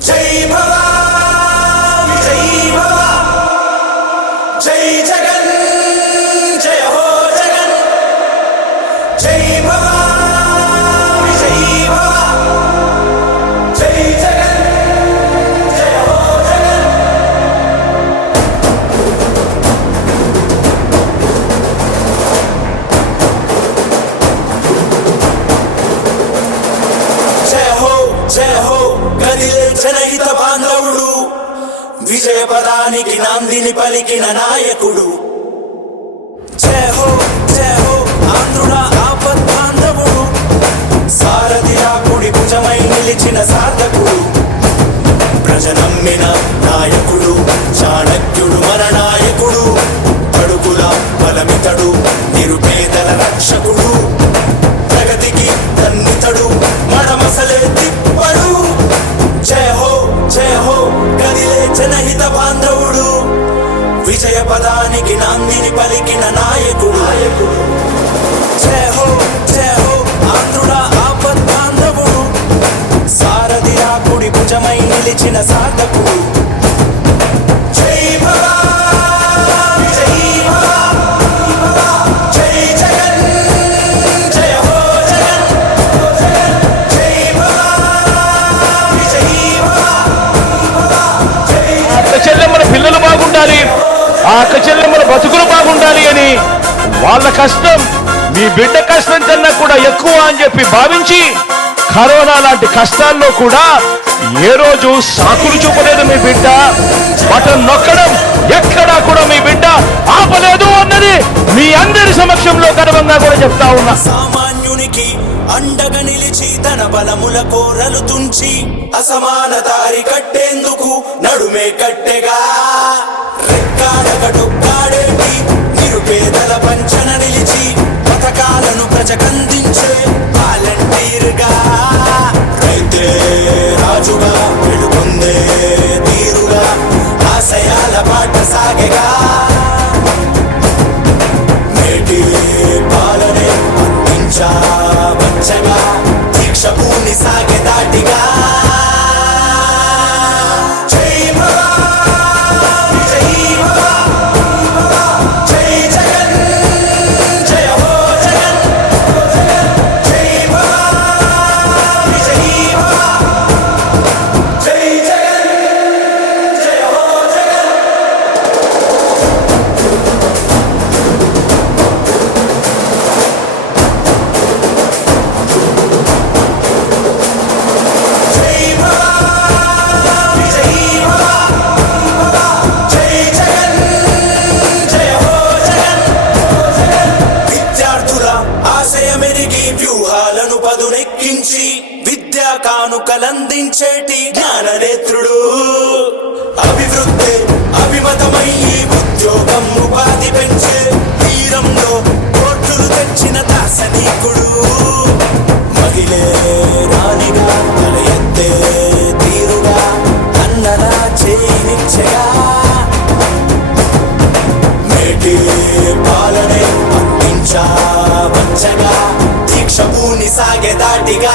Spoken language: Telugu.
జై భవ విజయ పదానికి నాందిని పలికిన నాయకుడు. జయ హో జయ హో ఆంధ్రుడ ఆపద్ బాంధవుడు సారథిరా కుడి భుజమై నిలిచిన సాధకుడు ప్రజనమ్మిన నాయకుడు. జనహిత బాంధవుడు. విజయ పదానికి నాందిని పలికిన నాయకుడు. నాయకుడు జయ హో జయ హో ఆంధ్రుడ ఆపద్ బాంధవుడు సారథిరా కుడి భుజమై నిలిచిన సాధకుడు ఆ అక్క చెల్లెమ్మల బతుకులు బాగుండాలి అని వాళ్ళ కష్టం మీ బిడ్డ కష్టం కన్నా కూడా ఎక్కువ అని చెప్పి భావించి కరోనా లాంటి కష్టాల్లో కూడా ఏ రోజు సాకులు చూపలేదు మీ బిడ్డ. బటన్ నొక్కడం ఎక్కడా కూడా మీ బిడ్డ ఆపలేదు అన్నది మీ అందరి సమక్షంలో గర్వంగా కూడా చెప్తా ఉన్నా. సామాన్యునికి అండగా నిలిచి తన బలముల కోరలు తుంచి అసమాన దారి కట్టేందుకు నడుమే కట్టెగా. రెక్కాడగడుక్కాడేటి నిరుపేదల పంచన నిలిచి పథకాలను ప్రజకందించే వాలంటీర్గా. రైతే రాజుగా వెలుగొందే తీరుగా ఆశయాల పాట సాగెగా నేటి పాలనే అందించా వచ్చగా దీక్ష భూమి సాగే దాటిగా. వ్యూహాలను పదునెక్కించి విద్యా కానుకలందించేటి జ్ఞాననేత్రుడు. అభివృద్ధి అభిమతమై ఉద్యోగం ఉపాధి పెంచే తీరంలో కోట్లు తెచ్చిన దాసనీకుడు. మహిళే రాణిగా తల ఎత్తే తీరుగా అన్నలా చేనిచ్చగా నేటి పాలనే పంపించా వచ్చగా సాగే దాటిగా